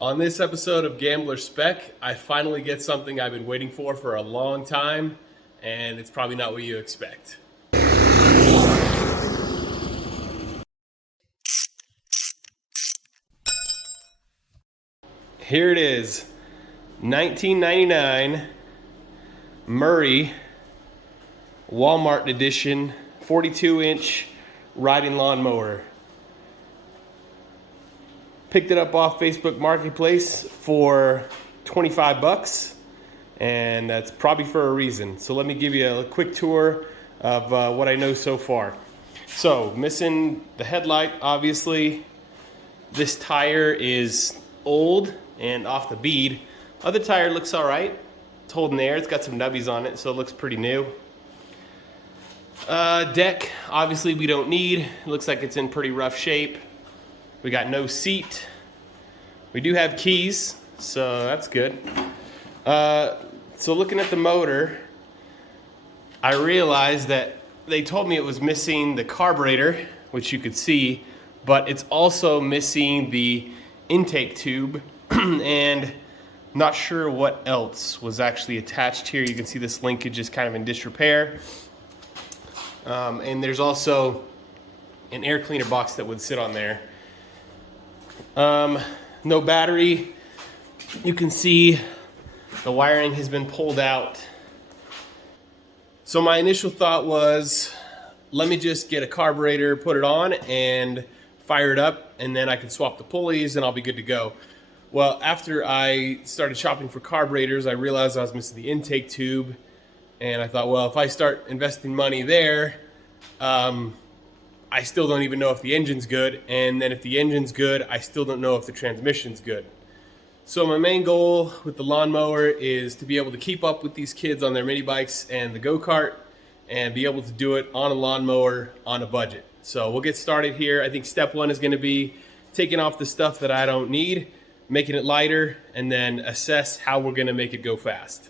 On this episode of Gambler Spec, I finally get something I've been waiting for a long time, and it's probably not what you expect. Here it is, 1999 Murray Walmart edition 42-inch riding lawnmower. Picked it up off Facebook Marketplace for 25 bucks, and that's probably for a reason. So let me give you a quick tour of what I know so far. So, missing the headlight, obviously. This tire is old and off the bead. Other tire looks all right. It's holding air. It's got some nubbies on it, so it looks pretty new. Deck, obviously we don't need. It looks like it's in pretty rough shape. We got no seat. We do have keys, so that's good. So looking at the motor, I realized that they told me it was missing the carburetor, which you could see, but it's also missing the intake tube, and not sure what else was actually attached here. You can see this linkage is kind of in disrepair. And there's also an air cleaner box that would sit on there. No battery. You can see the wiring has been pulled out. So my initial thought was, let me just get a carburetor, put it on, and fire it up, and then I can swap the pulleys and I'll be good to go. Well, after I started shopping for carburetors, I realized I was missing the intake tube, and I thought, well, if I start investing money there, I still don't even know if the engine's good, and then if the engine's good, I still don't know if the transmission's good. So my main goal with the lawnmower is to be able to keep up with these kids on their mini bikes and the go-kart, and be able to do it on a lawnmower on a budget. So we'll get started here. I think step one is going to be taking off the stuff that I don't need, making it lighter, and then assess how we're going to make it go fast.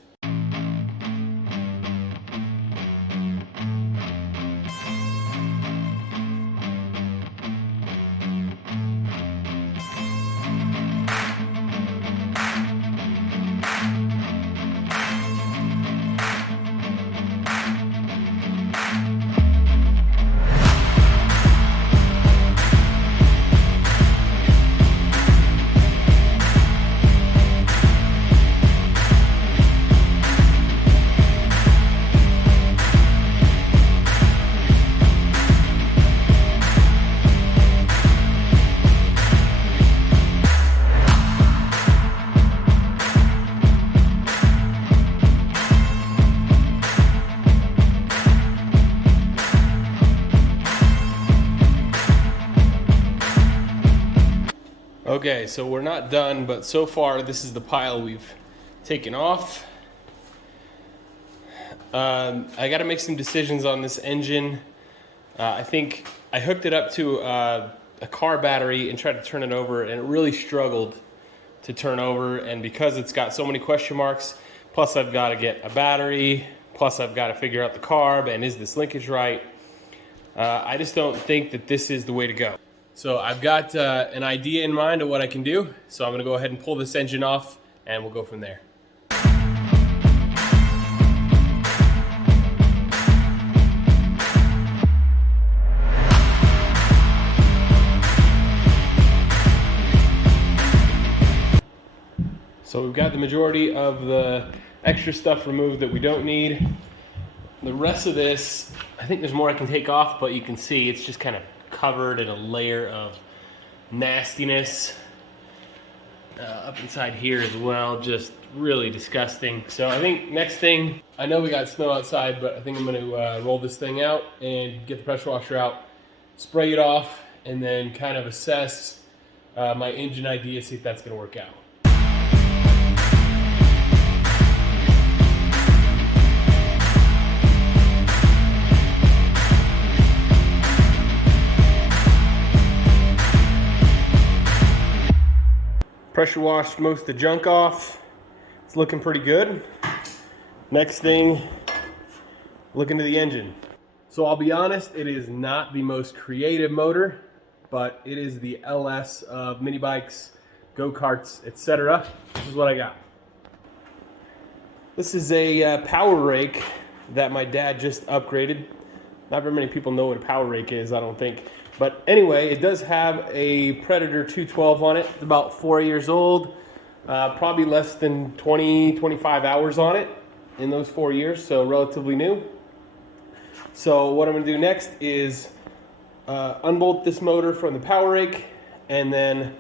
Okay, so we're not done, but so far this is the pile we've taken off. I got to make some decisions on this engine. I think I hooked it up to a car battery and tried to turn it over, and it really struggled to turn over. And because it's got so many question marks, plus I've got to get a battery, plus I've got to figure out the carb, and is this linkage right? I just don't think that this is the way to go. So I've got an idea in mind of what I can do. So I'm gonna go ahead and pull this engine off, and we'll go from there. So we've got the majority of the extra stuff removed that we don't need. The rest of this, I think there's more I can take off, but you can see it's just kind of covered in a layer of nastiness up inside here as well. Just really disgusting. So I think next thing, I know we got snow outside, but I think I'm going to roll this thing out and get the pressure washer out, spray it off, and then kind of assess my engine idea, see if that's going to work out. Pressure washed most of the junk off. It's looking pretty good. Next thing, look into the engine. So I'll be honest, it is not the most creative motor, but it is the LS of mini bikes, go-karts, etc. This is what I got. This is a power rake that my dad just upgraded. Not very many people know what a power rake is, I don't think. But anyway, it does have a Predator 212 on it. It's about 4 years old. Probably less than 20, 25 hours on it in those 4 years, so relatively new. So what I'm going to do next is unbolt this motor from the power rake, and then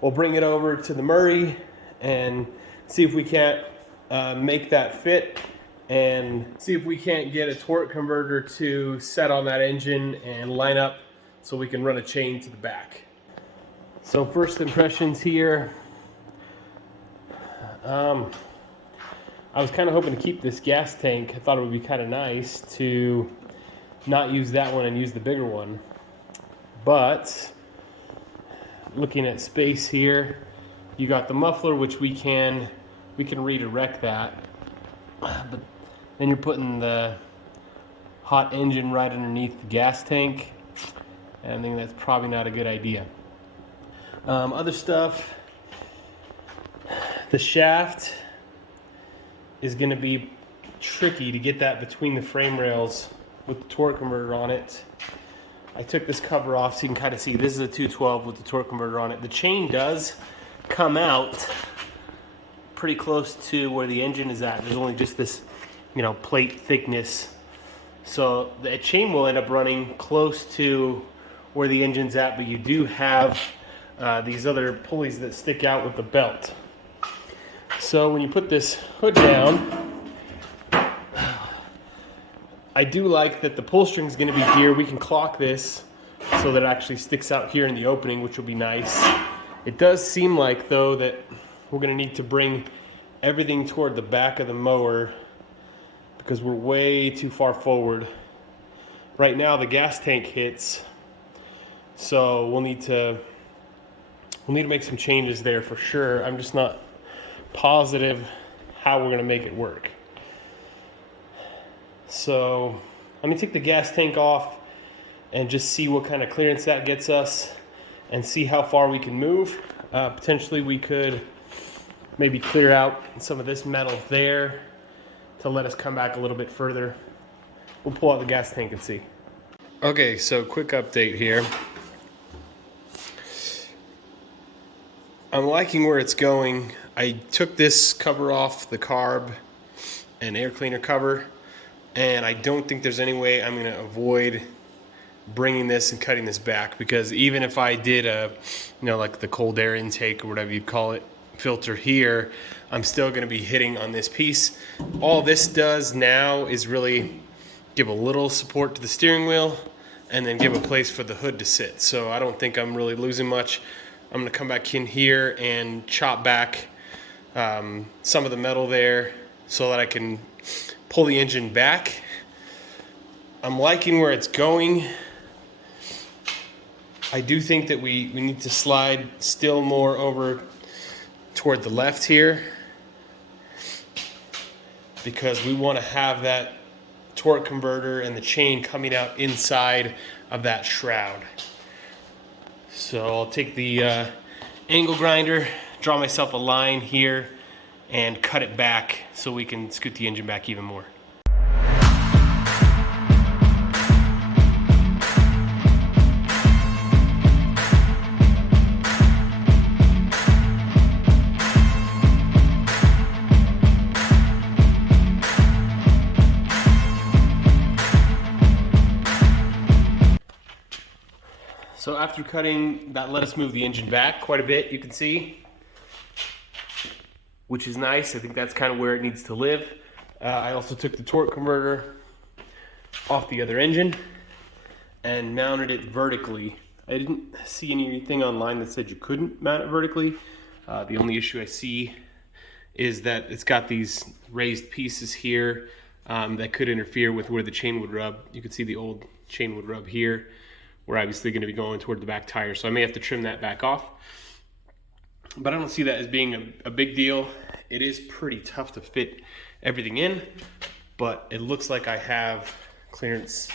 we'll bring it over to the Murray and see if we can't make that fit, and see if we can't get a torque converter to set on that engine and line up so we can run a chain to the back. So first impressions here. I was kind of hoping to keep this gas tank. I thought it would be kind of nice to not use that one and use the bigger one. But looking at space here, you got the muffler, which we can redirect that. But then you're putting the hot engine right underneath the gas tank. And I think that's probably not a good idea. Other stuff, the shaft is going to be tricky to get that between the frame rails with the torque converter on it. I took this cover off so you can kind of see this is a 212 with the torque converter on it. The chain does come out pretty close to where the engine is at. There's only just this, plate thickness. So the chain will end up running close to where the engine's at, but you do have these other pulleys that stick out with the belt. So when you put this hood down, I do like that the pull string is going to be here. We can clock this so that it actually sticks out here in the opening, which will be nice. It does seem like, though, that we're going to need to bring everything toward the back of the mower because we're way too far forward. Right now the gas tank hits, so we'll need to make some changes there for sure. I'm just not positive how we're going to make it work. So let me take the gas tank off and just see what kind of clearance that gets us and see how far we can move. Potentially we could maybe clear out some of this metal there to let us come back a little bit further. We'll pull out the gas tank and see. Okay, so quick update here. I'm liking where it's going. I took this cover off the carb and air cleaner cover, and I don't think there's any way I'm going to avoid bringing this and cutting this back, because even if I did a, like the cold air intake or whatever you'd call it, filter here, I'm still going to be hitting on this piece. All this does now is really give a little support to the steering wheel and then give a place for the hood to sit. So I don't think I'm really losing much. I'm going to come back in here and chop back some of the metal there so that I can pull the engine back. I'm liking where it's going. I do think that we need to slide still more over toward the left here, because we want to have that torque converter and the chain coming out inside of that shroud. So I'll take the angle grinder, draw myself a line here, and cut it back so we can scoot the engine back even more. So after cutting, that let us move the engine back quite a bit, you can see, which is nice. I think that's kind of where it needs to live. I also took the torque converter off the other engine and mounted it vertically. I didn't see anything online that said you couldn't mount it vertically. The only issue I see is that it's got these raised pieces here that could interfere with where the chain would rub. You can see the old chain would rub here. We're obviously going to be going toward the back tire, so I may have to trim that back off. But I don't see that as being a big deal. It is pretty tough to fit everything in, but it looks like I have clearance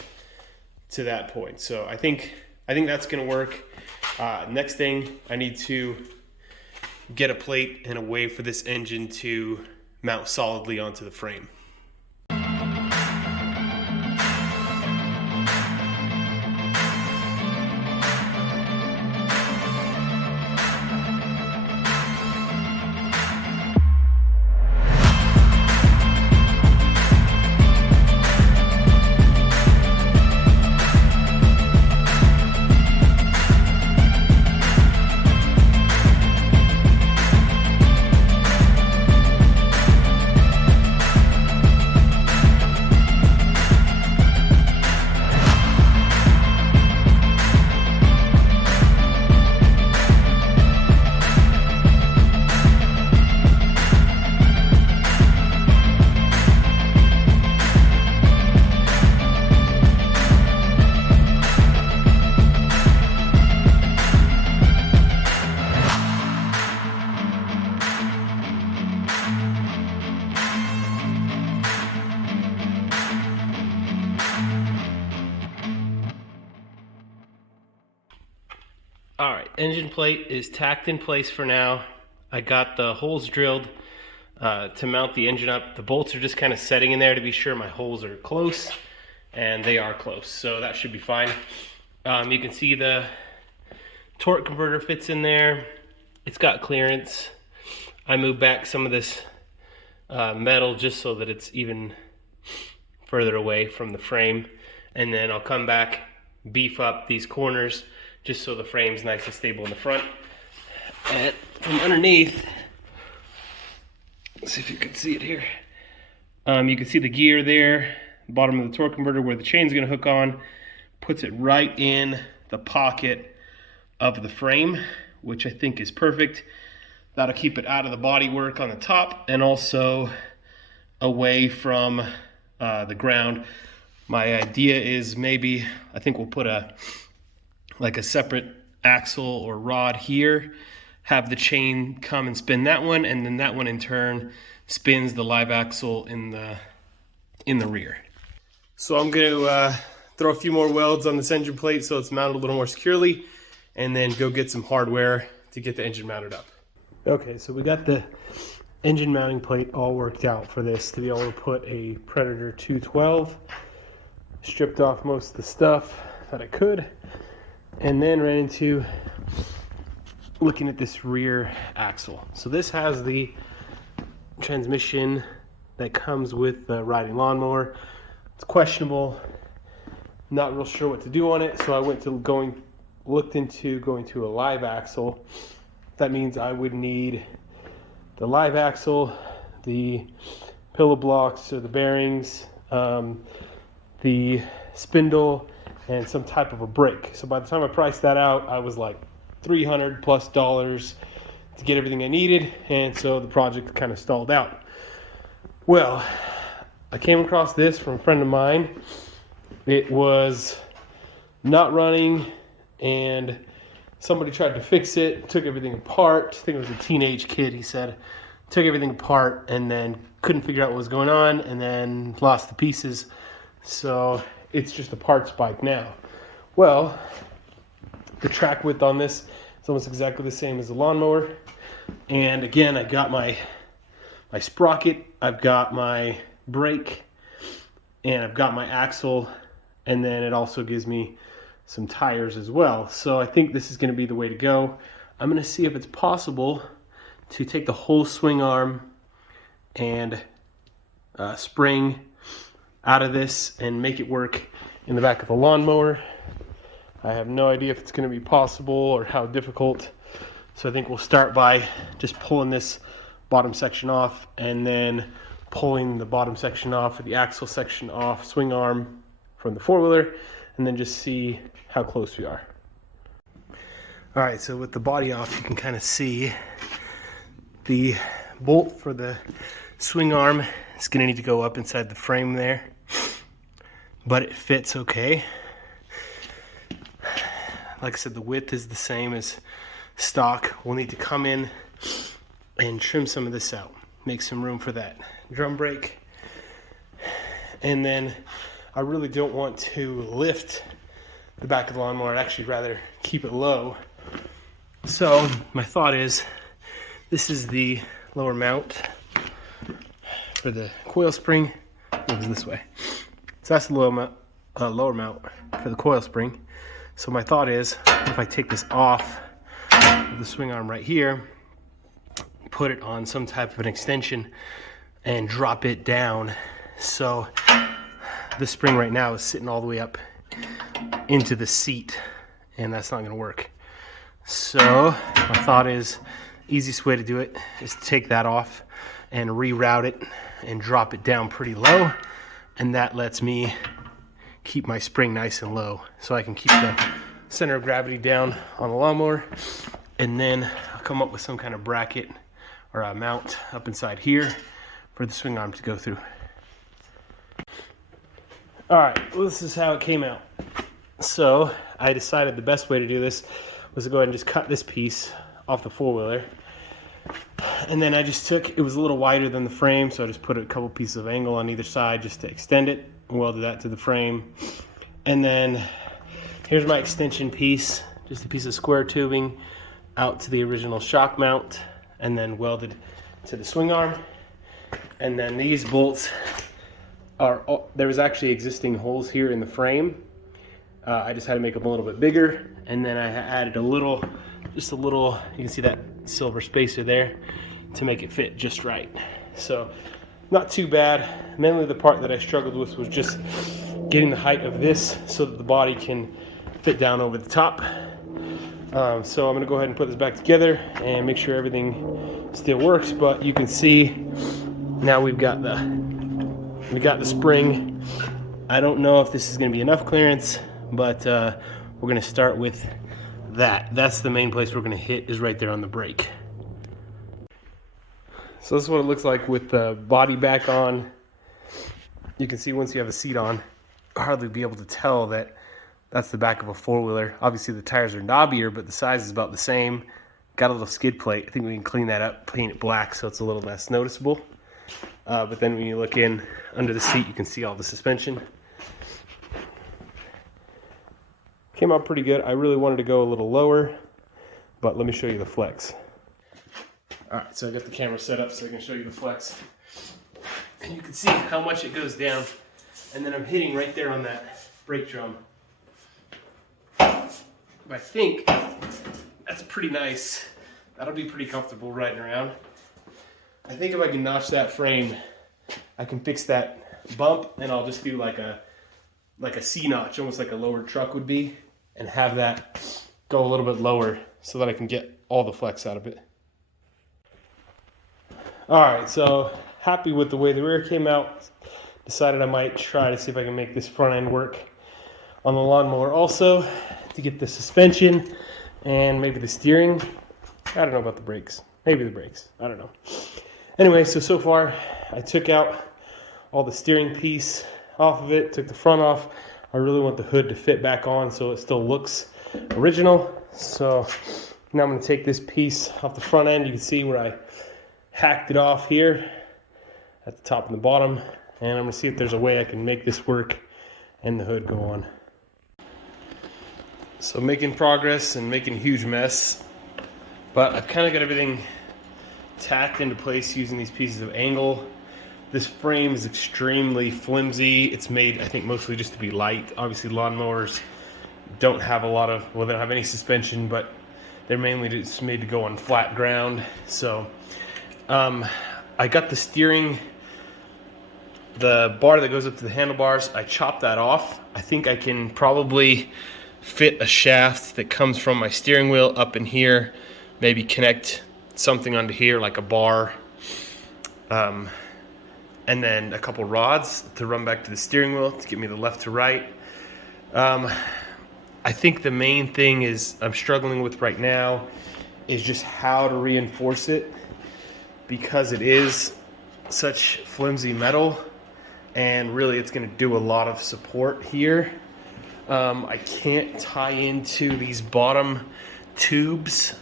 to that point. So I think that's going to work. Next thing, I need to get a plate and a way for this engine to mount solidly onto the frame. All right, engine plate is tacked in place for now. I got the holes drilled to mount the engine up. The bolts are just kind of setting in there to be sure my holes are close, and they are close, so that should be fine. You can see the torque converter fits in there. It's got clearance. I moved back some of this metal just so that it's even further away from the frame, and then I'll come back, beef up these corners just so the frame's nice and stable in the front. And from underneath, let's see if you can see it here. You can see the gear there, bottom of the torque converter where the chain's gonna hook on, puts it right in the pocket of the frame, which I think is perfect. That'll keep it out of the body work on the top and also away from the ground. My idea is maybe, I think we'll put a separate axle or rod here, have the chain come and spin that one, and then that one in turn spins the live axle in the rear. So I'm going to throw a few more welds on this engine plate so it's mounted a little more securely, and then go get some hardware to get the engine mounted up. Okay, so we got the engine mounting plate all worked out for this to be able to put a Predator 212. Stripped off most of the stuff that I could, and then ran into looking at this rear axle. So this has the transmission that comes with the riding lawnmower. It's questionable, not real sure what to do on it, so I looked into going to a live axle. That means I would need the live axle, the pillow blocks or the bearings, the spindle, and some type of a brake. So by the time I priced that out, I was like $300+ to get everything I needed, and so the project kind of stalled out. Well, I came across this from a friend of mine. It was not running, and somebody tried to fix it, took everything apart. I think it was a teenage kid, he said. Took everything apart and then couldn't figure out what was going on, and then lost the pieces. So it's just a parts bike now. Well, the track width on this is almost exactly the same as the lawnmower. And again, I got my sprocket, I've got my brake, and I've got my axle, and then it also gives me some tires as well. So I think this is going to be the way to go. I'm going to see if it's possible to take the whole swing arm and spring out of this and make it work in the back of the lawnmower. I have no idea if it's going to be possible or how difficult. So I think we'll start by just pulling this bottom section off and then pulling the bottom section off, the axle section off, swing arm from the four-wheeler, and then just see how close we are. All right, so with the body off, you can kind of see the bolt for the swing arm. It's going to need to go up inside the frame there, but it fits okay. Like I said, the width is the same as stock. We'll need to come in and trim some of this out, make some room for that drum brake. And then I really don't want to lift the back of the lawnmower. I'd actually rather keep it low. So my thought is This is the lower mount for the coil spring. It goes this way. So that's the lower mount for the coil spring. So my thought is, if I take this off of the swing arm right here, put it on some type of an extension and drop it down. So the spring right now is sitting all the way up into the seat, and that's not gonna work. So my thought is, easiest way to do it is to take that off and reroute it and drop it down pretty low, and that lets me keep my spring nice and low, so I can keep the center of gravity down on the lawnmower, and then I'll come up with some kind of bracket or a mount up inside here for the swing arm to go through. All right, well, this is how it came out. So I decided the best way to do this was to go ahead and just cut this piece off the four-wheeler. And then I just it was a little wider than the frame, so I just put a couple pieces of angle on either side just to extend it, and welded that to the frame. And then here's my extension piece, just a piece of square tubing out to the original shock mount, and then welded to the swing arm. And then these bolts there was actually existing holes here in the frame. I just had to make them a little bit bigger, and then I added just a little, you can see that silver spacer there, to make it fit just right. So not too bad. Mainly the part that I struggled with was just getting the height of this so that the body can fit down over the top. So I'm gonna go ahead and put this back together and make sure everything still works, but you can see now we got the spring. I don't know if this is gonna be enough clearance, but we're gonna start with that. That's the main place we're gonna hit, is right there on the brake. So this is what it looks like with the body back on. You can see once you have a seat on, you'll hardly be able to tell that that's the back of a four-wheeler. Obviously the tires are knobbier, but the size is about the same. Got a little skid plate. I think we can clean that up, paint it black so it's a little less noticeable. But then when you look in under the seat, you can see all the suspension. Came out pretty good. I really wanted to go a little lower, but let me show you the flex. All right, so I got the camera set up so I can show you the flex. And you can see how much it goes down. And then I'm hitting right there on that brake drum. I think that's pretty nice. That'll be pretty comfortable riding around. I think if I can notch that frame, I can fix that bump, and I'll just do like a C-notch, almost like a lower truck would be, and have that go a little bit lower so that I can get all the flex out of it. All right, so happy with the way the rear came out. Decided I might try to see if I can make this front end work on the lawnmower also, to get the suspension and maybe the steering. I don't know about the brakes. Maybe the brakes. I don't know. Anyway, so far I took out all the steering piece off of it, took the front off. I really want the hood to fit back on so it still looks original. So now I'm going to take this piece off the front end. You can see where I hacked it off here at the top and the bottom, and I'm going to see if there's a way I can make this work and the hood go on. So making progress and making a huge mess, but I've kind of got everything tacked into place using these pieces of angle. This frame is extremely flimsy. It's made, I think, mostly just to be light. Obviously lawnmowers don't have a lot of, well, they don't have any suspension, but they're mainly just made to go on flat ground. So I got the steering, the bar that goes up to the handlebars, I chopped that off. I think I can probably fit a shaft that comes from my steering wheel up in here, maybe connect something onto here like a bar, and then a couple rods to run back to the steering wheel to get me the left to right. I think the main thing is I'm struggling with right now is just how to reinforce it, because it is such flimsy metal, and really it's going to do a lot of support here. I can't tie into these bottom tubes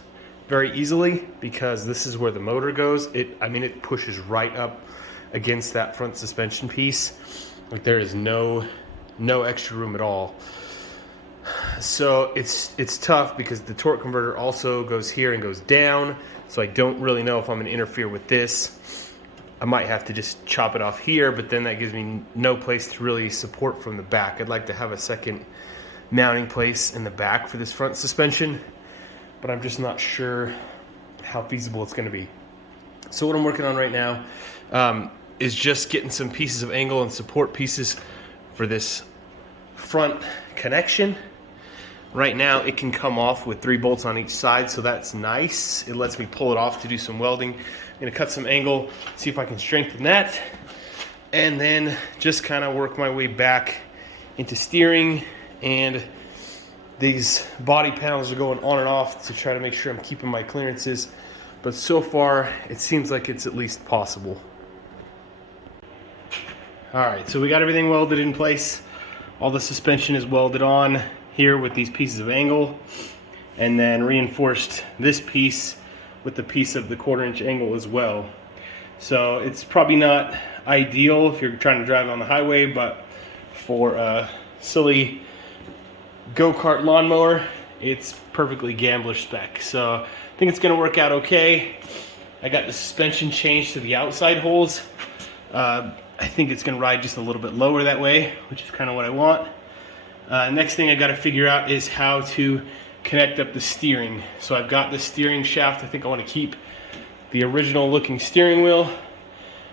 very easily because this is where the motor goes. I mean, it pushes right up against that front suspension piece. Like there is no extra room at all. So it's tough because the torque converter also goes here and goes down. So I don't really know if I'm gonna interfere with this. I might have to just chop it off here, but then that gives me no place to really support from the back. I'd like to have a second mounting place in the back for this front suspension, but I'm just not sure how feasible it's gonna be. So what I'm working on right now is just getting some pieces of angle and support pieces for this front connection. Right now it can come off with 3 bolts on each side, so that's nice. It lets me pull it off to do some welding. I'm gonna cut some angle, see if I can strengthen that, and then just kind of work my way back into steering. And these body panels are going on and off to try to make sure I'm keeping my clearances, but so far it seems like it's at least possible. All right, so we got everything welded in place. All the suspension is welded on here with these pieces of angle, and then reinforced this piece with the piece of the 1/4" angle as well. So it's probably not ideal if you're trying to drive on the highway, but for a silly go-kart lawnmower, it's perfectly gambler spec. So I think it's gonna work out okay. I got the suspension changed to the outside holes. I think it's gonna ride just a little bit lower that way, which is kind of what I want. Next thing I gotta figure out is how to connect up the steering. So I've got the steering shaft. I think I wanna keep the original looking steering wheel.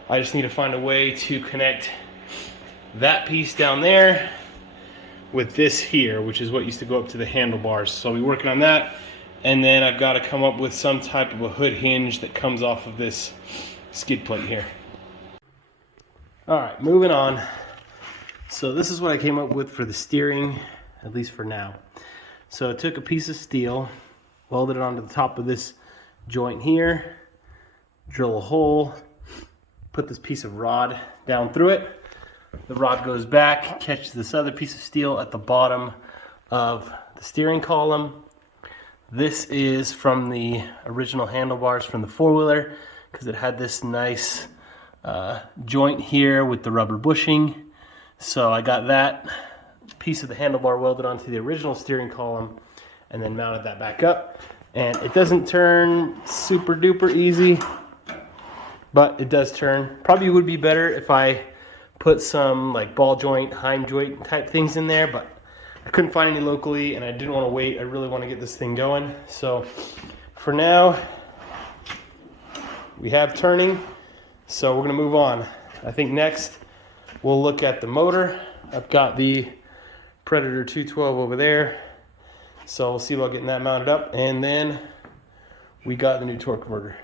I just need to find a way to connect that piece down there with this here, which is what used to go up to the handlebars. So I'll be working on that. And then I've got to come up with some type of a hood hinge that comes off of this skid plate here. All right, moving on. So this is what I came up with for the steering, at least for now. So I took a piece of steel, welded it onto the top of this joint here, drill a hole, put this piece of rod down through it. The rod goes back, catches this other piece of steel at the bottom of the steering column. This is from the original handlebars from the 4-wheeler, because it had this nice joint here with the rubber bushing. So I got that piece of the handlebar welded onto the original steering column and then mounted that back up. And it doesn't turn super duper easy, but it does turn. Probably would be better if I put some like ball joint, heim joint type things in there, but I couldn't find any locally and I didn't want to wait. I really want to get this thing going. So for now, we have turning, so we're gonna move on. I think next we'll look at the motor. I've got the Predator 212 over there, so we'll see about getting that mounted up, and then we got the new torque converter.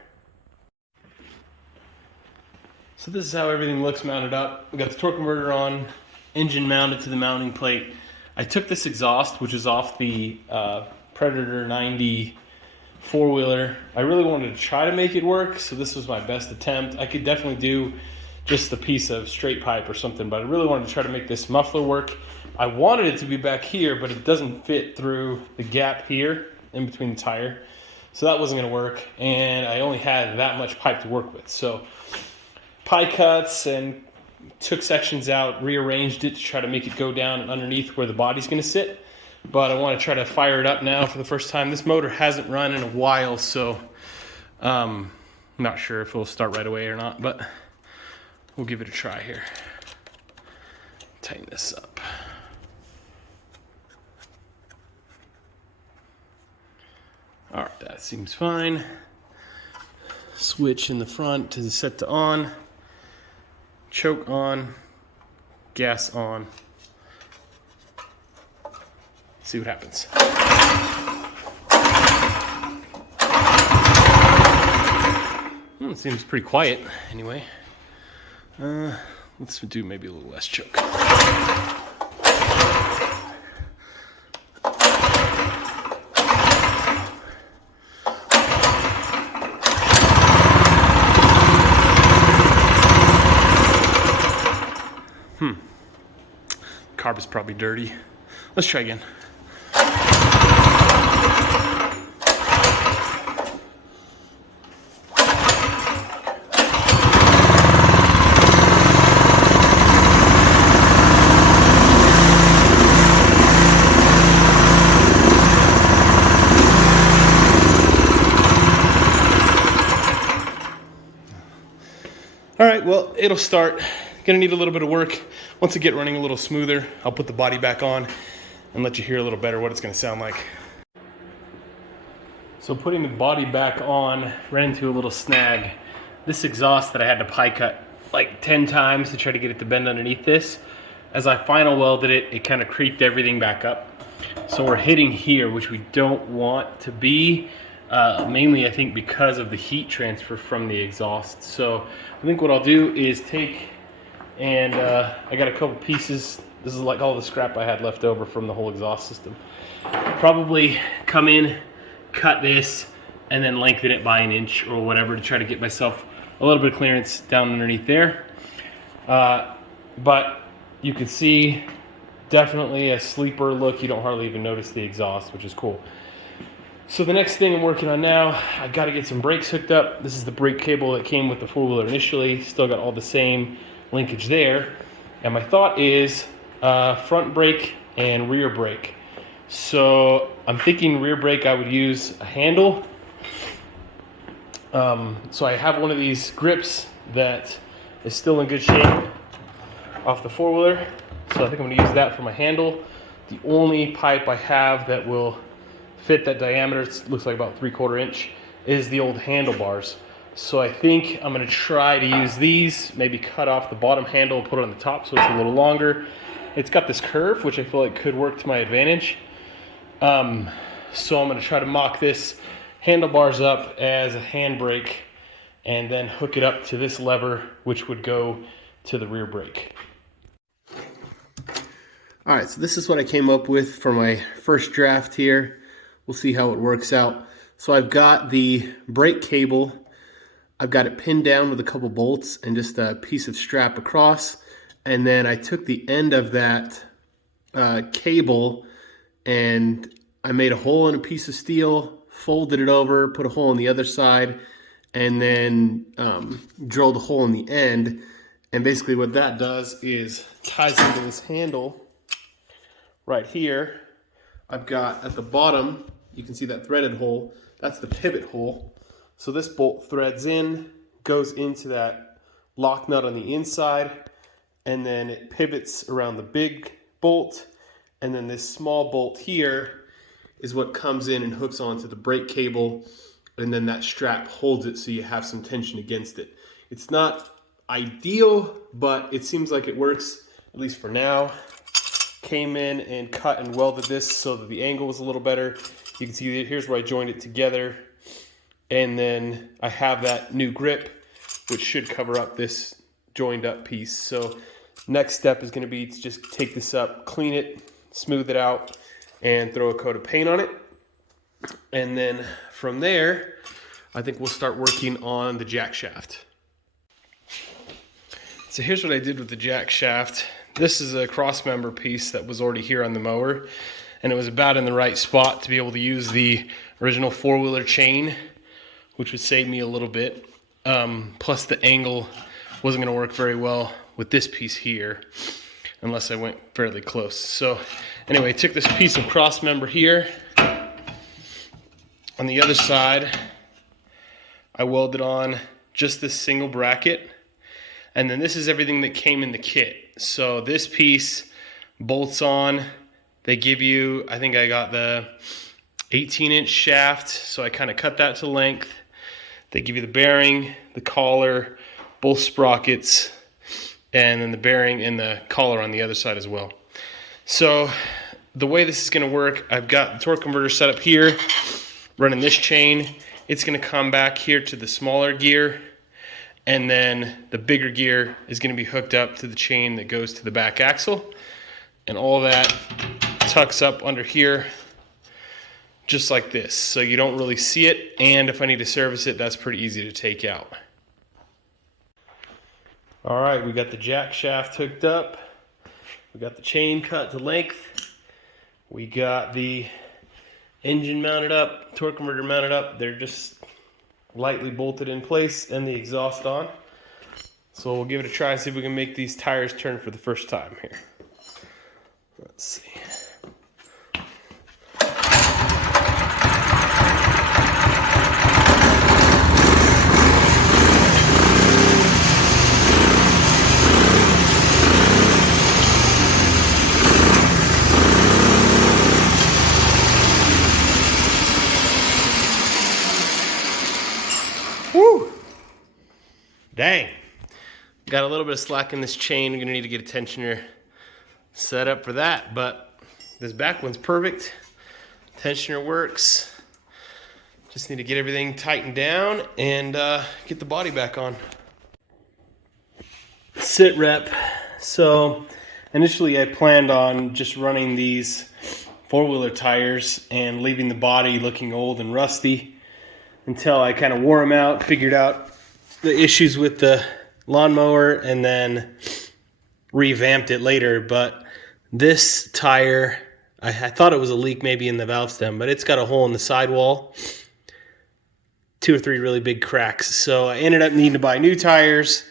So this is how everything looks mounted up. We got the torque converter on, engine mounted to the mounting plate. I took this exhaust, which is off the Predator 90 4-wheeler. I really wanted to try to make it work, so this was my best attempt. I could definitely do just a piece of straight pipe or something, but I really wanted to try to make this muffler work. I wanted it to be back here, but it doesn't fit through the gap here in between the tire. So that wasn't gonna work, and I only had that much pipe to work with. So pie cuts and took sections out, rearranged it to try to make it go down underneath where the body's gonna sit. But I want to try to fire it up now for the first time. This motor hasn't run in a while, so I'm not sure if it'll start right away or not, but we'll give it a try here. Tighten this up. All right, that seems fine. Switch in the front to set to on. Choke on, gas on. See what happens. It seems pretty quiet anyway. Let's do maybe a little less choke. Carb is probably dirty. Let's try again. All right, well, it'll start. Gonna need a little bit of work. Once it get running a little smoother, I'll put the body back on and let you hear a little better what it's gonna sound like. So putting the body back on, ran into a little snag. This exhaust that I had to pie cut like 10 times to try to get it to bend underneath this. As I final welded it, it kind of creeped everything back up. So we're hitting here, which we don't want to be, mainly I think because of the heat transfer from the exhaust. So I think what I'll do is take, and I got a couple pieces. This is like all the scrap I had left over from the whole exhaust system. Probably come in, cut this, and then lengthen it by 1 inch or whatever to try to get myself a little bit of clearance down underneath there. But you can see definitely a sleeper look. You don't hardly even notice the exhaust, which is cool. So the next thing I'm working on now, I got to get some brakes hooked up. This is the brake cable that came with the four-wheeler initially. Still got all the same linkage there. And my thought is front brake and rear brake. So I'm thinking rear brake I would use a handle. So I have one of these grips that is still in good shape off the four-wheeler. So I think I'm going to use that for my handle. The only pipe I have that will fit that diameter, it looks like about 3/4 inch, is the old handlebars. So I think I'm going to try to use these, maybe cut off the bottom handle and put it on the top so it's a little longer. It's got this curve, which I feel like could work to my advantage. So I'm going to try to mock this handlebars up as a handbrake and then hook it up to this lever, which would go to the rear brake. All right, so this is what I came up with for my first draft here. We'll see how it works out. So I've got the brake cable. I've got it pinned down with a couple bolts and just a piece of strap across. And then I took the end of that cable and I made a hole in a piece of steel, folded it over, put a hole on the other side, and then drilled a hole in the end. And basically what that does is ties into this handle right here. I've got at the bottom, you can see that threaded hole. That's the pivot hole. So this bolt threads in, goes into that lock nut on the inside, and then it pivots around the big bolt. And then this small bolt here is what comes in and hooks onto the brake cable. And then that strap holds it so you have some tension against it. It's not ideal, but it seems like it works, at least for now. Came in and cut and welded this so that the angle was a little better. You can see here's where I joined it together. And then I have that new grip, which should cover up this joined up piece. So next step is going to be to just take this up, clean it, smooth it out, and throw a coat of paint on it. And then from there, I think we'll start working on the jack shaft. So here's what I did with the jack shaft. This is a cross member piece that was already here on the mower, and it was about in the right spot to be able to use the original four-wheeler chain, which would save me a little bit. Plus the angle wasn't going to work very well with this piece here unless I went fairly close. So anyway, I took this piece of cross member here. On the other side, I welded on just this single bracket. And then this is everything that came in the kit. So this piece bolts on. They give you, I think I got the 18-inch shaft, so I kind of cut that to length. They give you the bearing, the collar, both sprockets, and then the bearing and the collar on the other side as well. So the way this is going to work, I've got the torque converter set up here, running this chain. It's going to come back here to the smaller gear, and then the bigger gear is going to be hooked up to the chain that goes to the back axle. And all that tucks up under here just like this. So you don't really see it. And if I need to service it, that's pretty easy to take out. All right, we got the jack shaft hooked up. We got the chain cut to length. We got the engine mounted up, torque converter mounted up. They're just lightly bolted in place, and the exhaust on. So we'll give it a try and see if we can make these tires turn for the first time here. Let's see. Dang. Got a little bit of slack in this chain. I'm gonna need to get a tensioner set up for that, but this back one's perfect. Tensioner works. Just need to get everything tightened down and get the body back on. Sit rep. So initially I planned on just running these four-wheeler tires and leaving the body looking old and rusty until I kind of wore them out, figured out the issues with the lawnmower, and then revamped it later. But this tire, I thought it was a leak maybe in the valve stem, but it's got a hole in the sidewall, 2 or 3 really big cracks. So I ended up needing to buy new tires.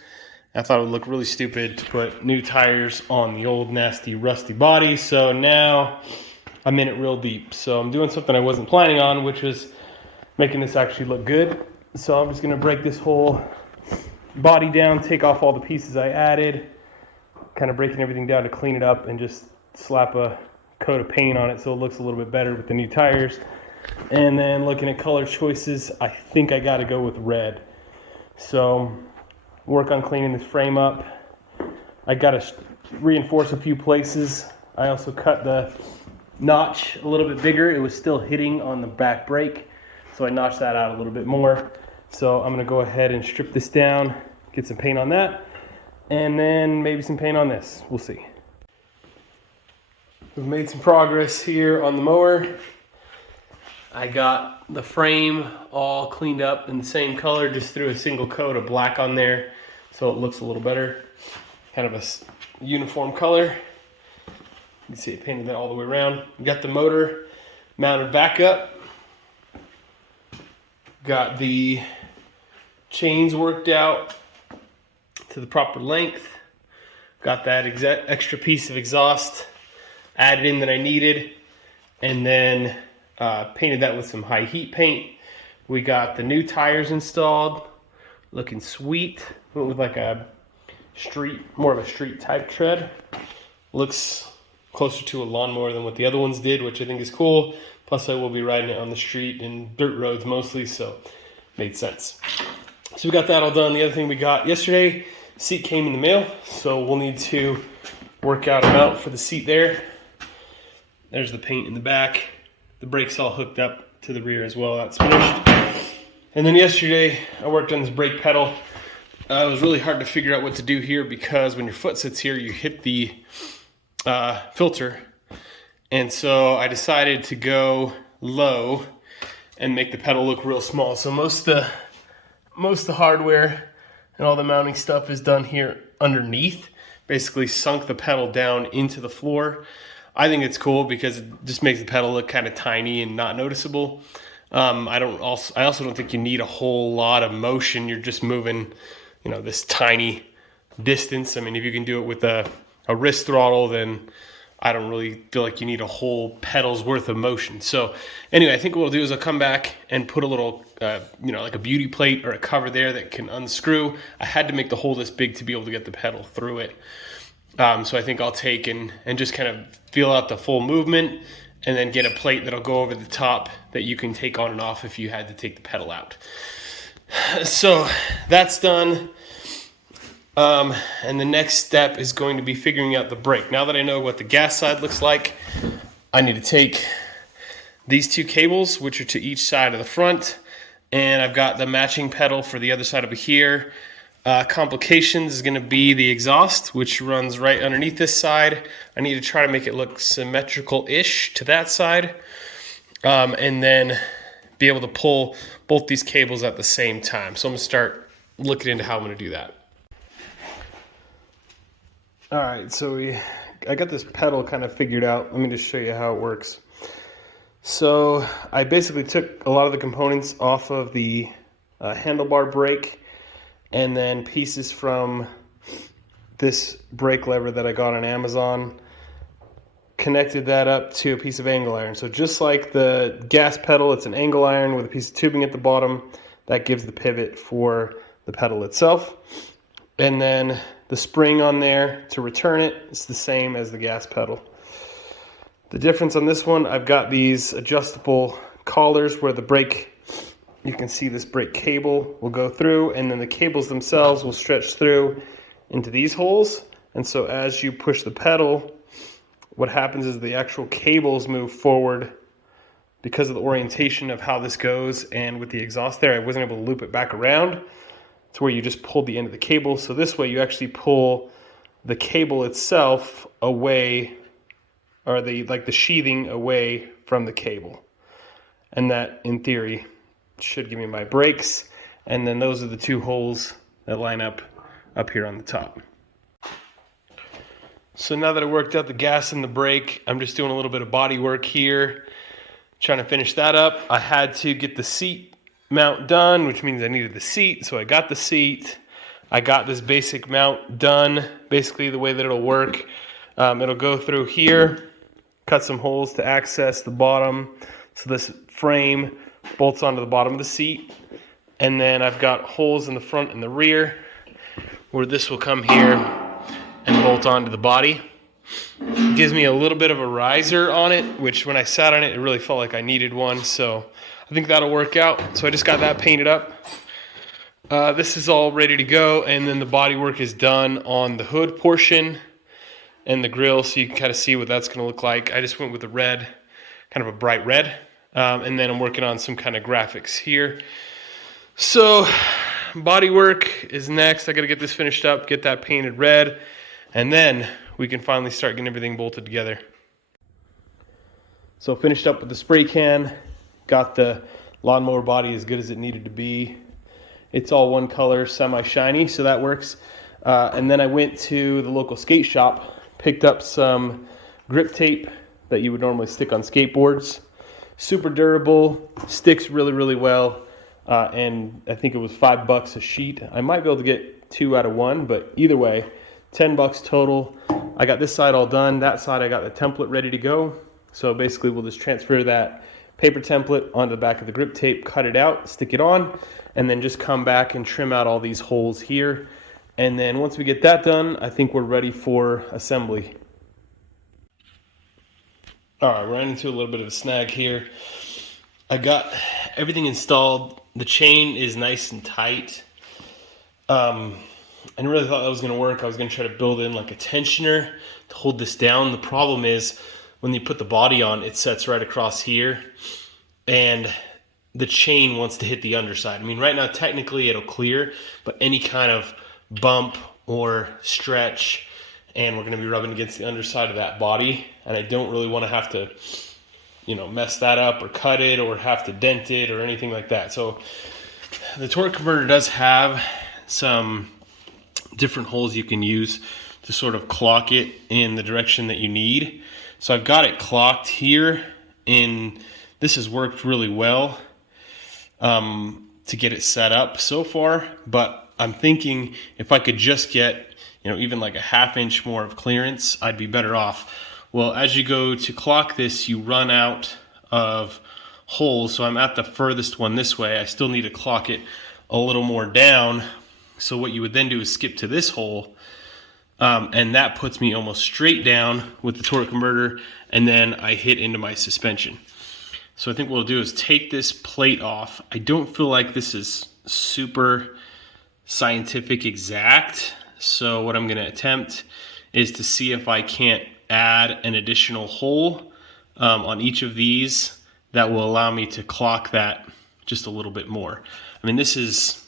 I thought it would look really stupid to put new tires on the old nasty rusty body. So now I'm in it real deep. So I'm doing something I wasn't planning on, which was making this actually look good. So I'm just gonna break this whole body down, take off all the pieces I added, kind of breaking everything down to clean it up, and just slap a coat of paint on it so it looks a little bit better with the new tires. And then looking at color choices, I think I gotta go with red. So work on cleaning this frame up. I gotta reinforce a few places. I also cut the notch a little bit bigger. It was still hitting on the back brake, so I notched that out a little bit more. So I'm gonna go ahead and strip this down, get some paint on that, and then maybe some paint on this. We'll see. We've made some progress here on the mower. I got the frame all cleaned up in the same color, just threw a single coat of black on there so it looks a little better. Kind of a uniform color. You can see it painted that all the way around. We got the motor mounted back up. Got the chains worked out to the proper length. Got that extra piece of exhaust added in that I needed, and then painted that with some high heat paint. We got the new tires installed, looking sweet. Went with like a street, more of a street type tread. Looks closer to a lawnmower than what the other ones did, which I think is cool. Plus I will be riding it on the street and dirt roads mostly, so made sense. So we got that all done. The other thing we got yesterday, seat came in the mail, so we'll need to work out a mount for the seat there. There's the paint in the back. The brakes all hooked up to the rear as well. That's finished. And then yesterday I worked on this brake pedal. It was really hard to figure out what to do here because when your foot sits here, you hit the filter. And so I decided to go low and make the pedal look real small. So most of the hardware and all the mounting stuff is done here underneath. Basically sunk the pedal down into the floor. I think it's cool because it just makes the pedal look kind of tiny and not noticeable. I also don't think you need a whole lot of motion. You're just moving, you know, this tiny distance. I mean, if you can do it with a wrist throttle, then I don't really feel like you need a whole pedal's worth of motion. So anyway, I think what we'll do is I'll come back and put a little, like a beauty plate or a cover there that can unscrew. I had to make the hole this big to be able to get the pedal through it. So I think I'll take and just kind of feel out the full movement, and then get a plate that'll go over the top that you can take on and off if you had to take the pedal out. So that's done. And the next step is going to be figuring out the brake. Now that I know what the gas side looks like, I need to take these 2 cables, which are to each side of the front, and I've got the matching pedal for the other side over here. Complications is going to be the exhaust, which runs right underneath this side. I need to try to make it look symmetrical-ish to that side, and then be able to pull both these cables at the same time. So I'm going to start looking into how I'm going to do that. All right, so I got this pedal kind of figured out. Let me just show you how it works. So I basically took a lot of the components off of the handlebar brake, and then pieces from this brake lever that I got on Amazon, connected that up to a piece of angle iron. So just like the gas pedal, it's an angle iron with a piece of tubing at the bottom that gives the pivot for the pedal itself. And then the spring on there to return it is the same as the gas pedal. The difference on this one, I've got these adjustable collars where the brake you can see this brake cable will go through, and then the cables themselves will stretch through into these holes. And so as you push the pedal, what happens is the actual cables move forward because of the orientation of how this goes. And with the exhaust there, I wasn't able to loop it back around to where you just pulled the end of the cable. So this way you actually pull the cable itself away, or the sheathing away from the cable. And that, in theory, should give me my brakes. And then those are the two holes that line up here on the top. So now that I worked out the gas and the brake, I'm just doing a little bit of body work here, trying to finish that up. I had to get the seat mount done, which means I needed the seat, so I got the seat. I got this basic mount done, basically the way that it'll work. It'll go through here, cut some holes to access the bottom, so this frame bolts onto the bottom of the seat. And then I've got holes in the front and the rear where this will come here and bolt onto the body. It gives me a little bit of a riser on it, which when I sat on it, it really felt like I needed one. So I think that'll work out. So I just got that painted up. This is all ready to go, and then the body work is done on the hood portion and the grill, so you can kind of see what that's going to look like. I just went with the red, kind of a bright red, and then I'm working on some kind of graphics here. So body work is next. I got to get this finished up, get that painted red, and then we can finally start getting everything bolted together. So finished up with the spray can, got the lawnmower body as good as it needed to be. It's all one color, semi-shiny, so that works. And then I went to the local skate shop, picked up some grip tape that you would normally stick on skateboards. Super durable, sticks really, really well. And I think it was $5 a sheet. I might be able to get 2 out of 1, but either way, $10 total. I got this side all done. That side I got the template ready to go. So basically we'll just transfer that paper template onto the back of the grip tape, cut it out, stick it on, and then just come back and trim out all these holes here. And then once we get that done, I think we're ready for assembly. All right, we're running into a little bit of a snag here. I got everything installed. The chain is nice and tight. I really thought that was going to work. I was going to try to build in like a tensioner to hold this down. The problem is when you put the body on, it sets right across here, and the chain wants to hit the underside. I mean, right now, technically it'll clear, but any kind of bump or stretch, and we're going to be rubbing against the underside of that body, and I don't really want to have to, mess that up or cut it or have to dent it or anything like that. So the torque converter does have some different holes you can use to sort of clock it in the direction that you need. So I've got it clocked here, and this has worked really well to get it set up so far, but I'm thinking if I could just get, even like a ½ inch more of clearance, I'd be better off. Well, as you go to clock this, you run out of holes. So I'm at the furthest one this way. I still need to clock it a little more down. So what you would then do is skip to this hole, and that puts me almost straight down with the torque converter, and then I hit into my suspension. So I think what we'll do is take this plate off. I don't feel like this is super scientific exact, so what I'm going to attempt is to see if I can't add an additional hole on each of these that will allow me to clock that just a little bit more. I mean, this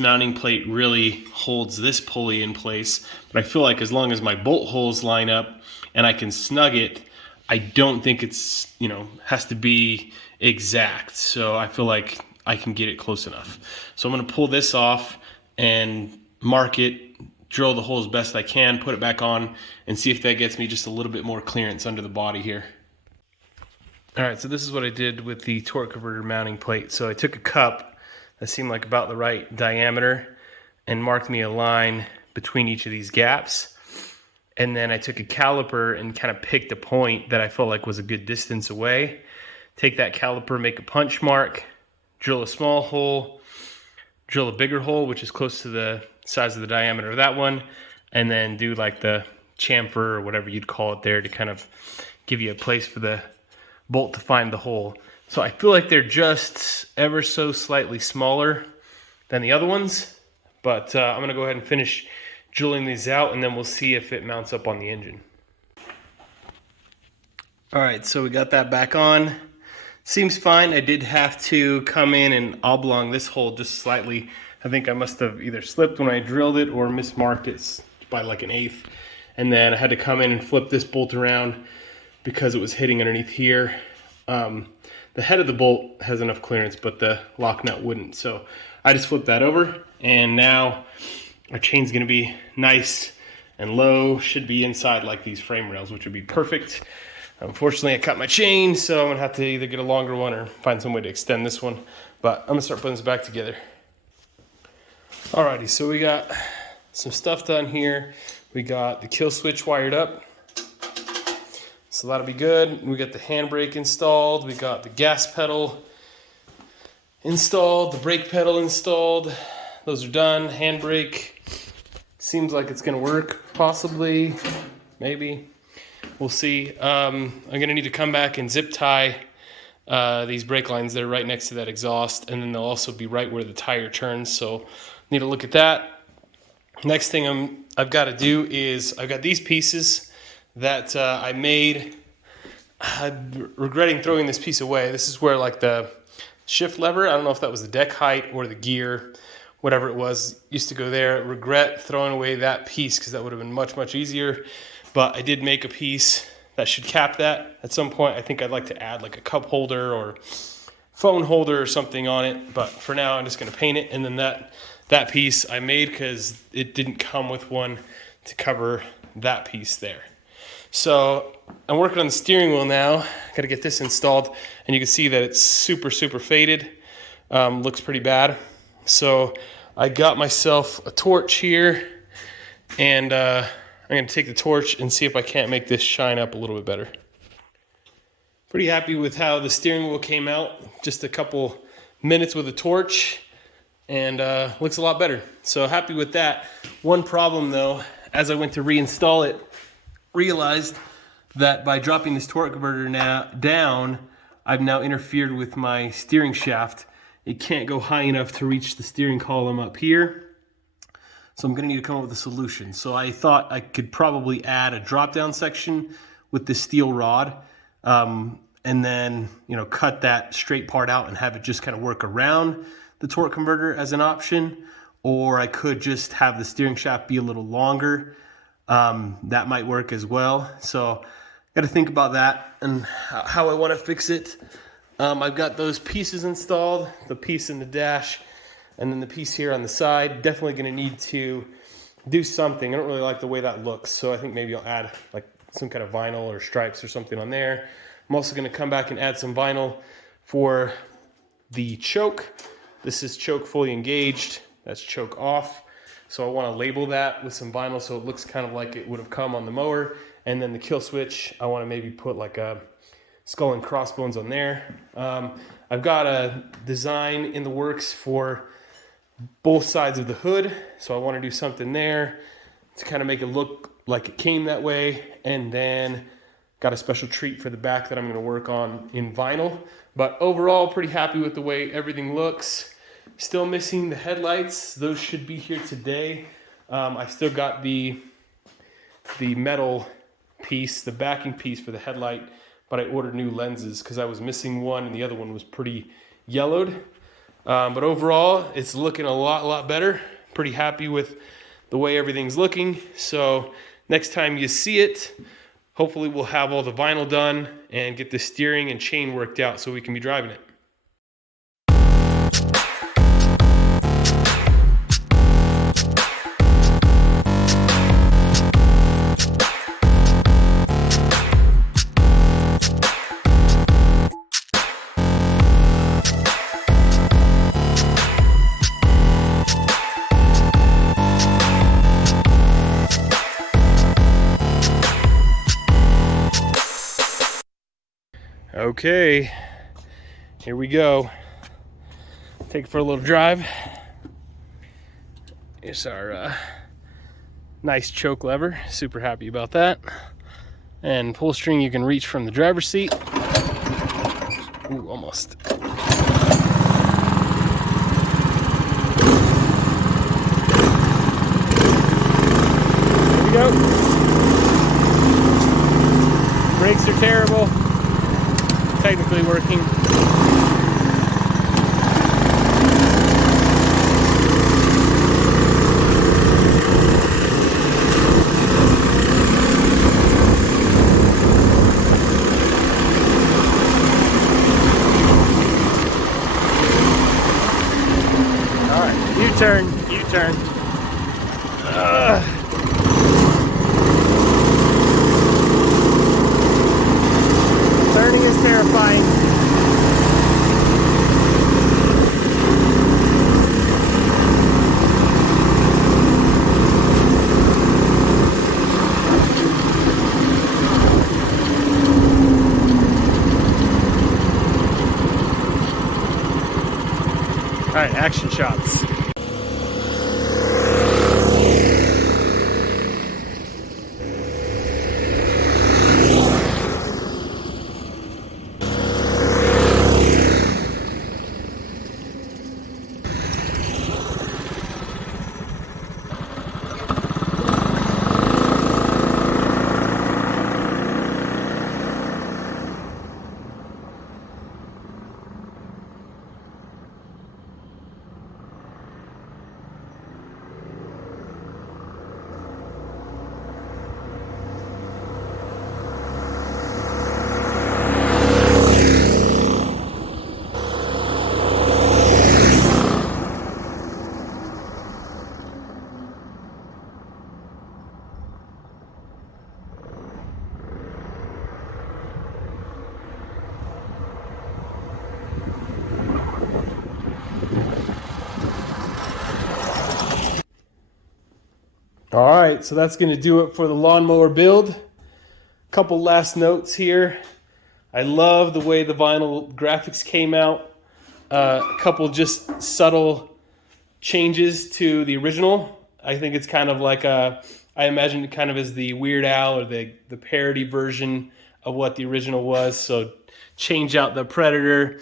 mounting plate really holds this pulley in place, but I feel like as long as my bolt holes line up and I can snug it, I don't think it's, has to be exact. So I feel like I can get it close enough. So I'm going to pull this off and mark it, drill the hole as best I can, put it back on, and see if that gets me just a little bit more clearance under the body here. All right, so this is what I did with the torque converter mounting plate. So I took a cup that seemed like about the right diameter and marked me a line between each of these gaps. And then I took a caliper and kind of picked a point that I felt like was a good distance away. Take that caliper, make a punch mark, drill a small hole, drill a bigger hole, which is close to the size of the diameter of that one, and then do like the chamfer or whatever you'd call it there to kind of give you a place for the bolt to find the hole. So I feel like they're just ever so slightly smaller than the other ones, but I'm gonna go ahead and finish drilling these out, and then we'll see if it mounts up on the engine. All right, so we got that back on. Seems fine. I did have to come in and oblong this hole just slightly. I think I must have either slipped when I drilled it or mismarked it by like an eighth. And then I had to come in and flip this bolt around because it was hitting underneath here. The head of the bolt has enough clearance, but the lock nut wouldn't. So I just flipped that over, and now our chain's gonna be nice and low, should be inside like these frame rails, which would be perfect. Unfortunately, I cut my chain, so I'm gonna have to either get a longer one or find some way to extend this one. But I'm gonna start putting this back together. Alrighty, so we got some stuff done here. We got the kill switch wired up, so that'll be good. We got the handbrake installed. We got the gas pedal installed, the brake pedal installed. Those are done. Handbrake seems like it's gonna work, possibly, maybe. We'll see. I'm gonna need to come back and zip tie these brake lines that are right next to that exhaust, and then they'll also be right where the tire turns, so need to look at that. Next thing I've got to do is I've got these pieces that I made. I'm regretting throwing this piece away. This is where like the shift lever, I don't know if that was the deck height or the gear, whatever it was, used to go there. Regret throwing away that piece because that would have been much, much easier. But I did make a piece that should cap that at some point. I think I'd like to add like a cup holder or phone holder or something on it. But for now, I'm just going to paint it. And then that piece I made because it didn't come with one to cover that piece there. So I'm working on the steering wheel now. Got to get this installed. And you can see that it's super, super faded. Looks pretty bad. So I got myself a torch here. And I'm going to take the torch and see if I can't make this shine up a little bit better. Pretty happy with how the steering wheel came out. Just a couple minutes with a torch, and looks a lot better. So happy with that. One problem though, as I went to reinstall it, realized that by dropping this torque converter down, I've now interfered with my steering shaft. It can't go high enough to reach the steering column up here. So I'm gonna need to come up with a solution. So I thought I could probably add a drop-down section with the steel rod, and then cut that straight part out and have it just kind of work around the torque converter as an option. Or I could just have the steering shaft be a little longer. That might work as well. So got to think about that and how I want to fix it. I've got those pieces installed, the piece in the dash, and then the piece here on the side. Definitely going to need to do something. I don't really like the way that looks, so I think maybe I'll add like some kind of vinyl or stripes or something on there. I'm also going to come back and add some vinyl for the choke. This is choke fully engaged. That's choke off. So I want to label that with some vinyl so it looks kind of like it would have come on the mower. And then the kill switch, I want to maybe put like a skull and crossbones on there. I've got a design in the works for both sides of the hood, so I want to do something there to kind of make it look like it came that way. And then got a special treat for the back that I'm going to work on in vinyl. But overall, pretty happy with the way everything looks. Still missing the headlights. Those should be here today. I still got the metal piece, the backing piece for the headlight, but I ordered new lenses because I was missing one and the other one was pretty yellowed. But overall, it's looking a lot better. Pretty happy with the way everything's looking. So next time you see it, hopefully we'll have all the vinyl done and get the steering and chain worked out so we can be driving it. Okay, here we go. Take it for a little drive. It's our nice choke lever. Super happy about that. And pull string you can reach from the driver's seat. Ooh, almost. There we go. Brakes are terrible. Technically working. U-turn. Turning is terrifying. All right, action shots. All right, so that's going to do it for the lawnmower build. Couple last notes here. I love the way the vinyl graphics came out. A couple just subtle changes to the original. I think it's kind of like I imagine it kind of as the Weird Al or the parody version of what the original was. So change out the Predator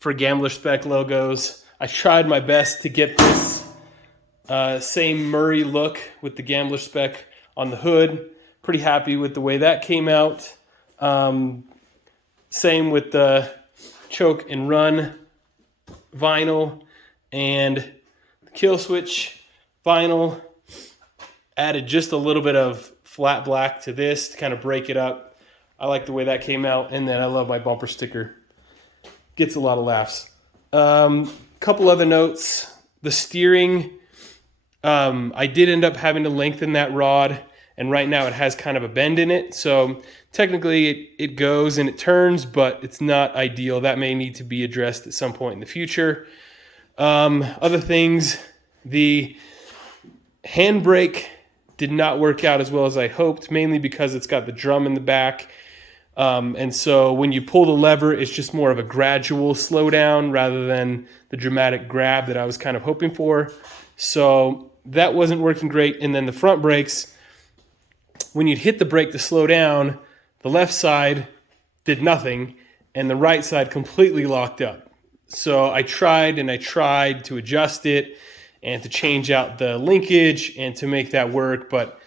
for Gambler Spec logos. I tried my best to get this same Murray look with the Gambler Spec on the hood. Pretty happy with the way that came out. Same with the choke and run vinyl and the kill switch vinyl. Added just a little bit of flat black to this to kind of break it up. I like the way that came out, and then I love my bumper sticker. Gets a lot of laughs. Couple other notes. The steering, I did end up having to lengthen that rod, and right now it has kind of a bend in it. So technically it goes and it turns, but it's not ideal. That may need to be addressed at some point in the future. Other things, the handbrake did not work out as well as I hoped, mainly because it's got the drum in the back. And so when you pull the lever, it's just more of a gradual slowdown rather than the dramatic grab that I was kind of hoping for. So that wasn't working great. And then the front brakes, when you'd hit the brake to slow down, the left side did nothing and the right side completely locked up. So I tried and I tried to adjust it and to change out the linkage and to make that work, but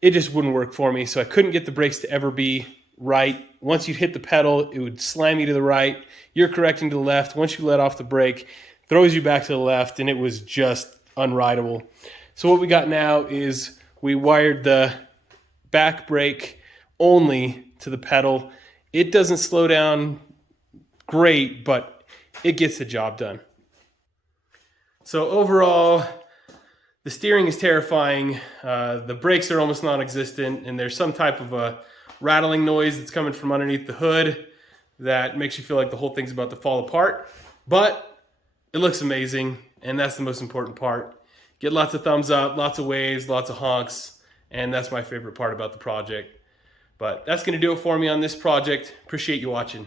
it just wouldn't work for me. So I couldn't get the brakes to ever be right. Once you hit the pedal, it would slam you to the right. You're correcting to the left. Once you let off the brake, throws you back to the left, and it was just unrideable. So what we got now is we wired the back brake only to the pedal. It doesn't slow down great, but it gets the job done. So overall, the steering is terrifying. The brakes are almost non-existent, and there's some type of a rattling noise that's coming from underneath the hood that makes you feel like the whole thing's about to fall apart. But it looks amazing, and that's the most important part. Get lots of thumbs up, lots of waves, lots of honks, and that's my favorite part about the project. But that's going to do it for me on this project. Appreciate you watching.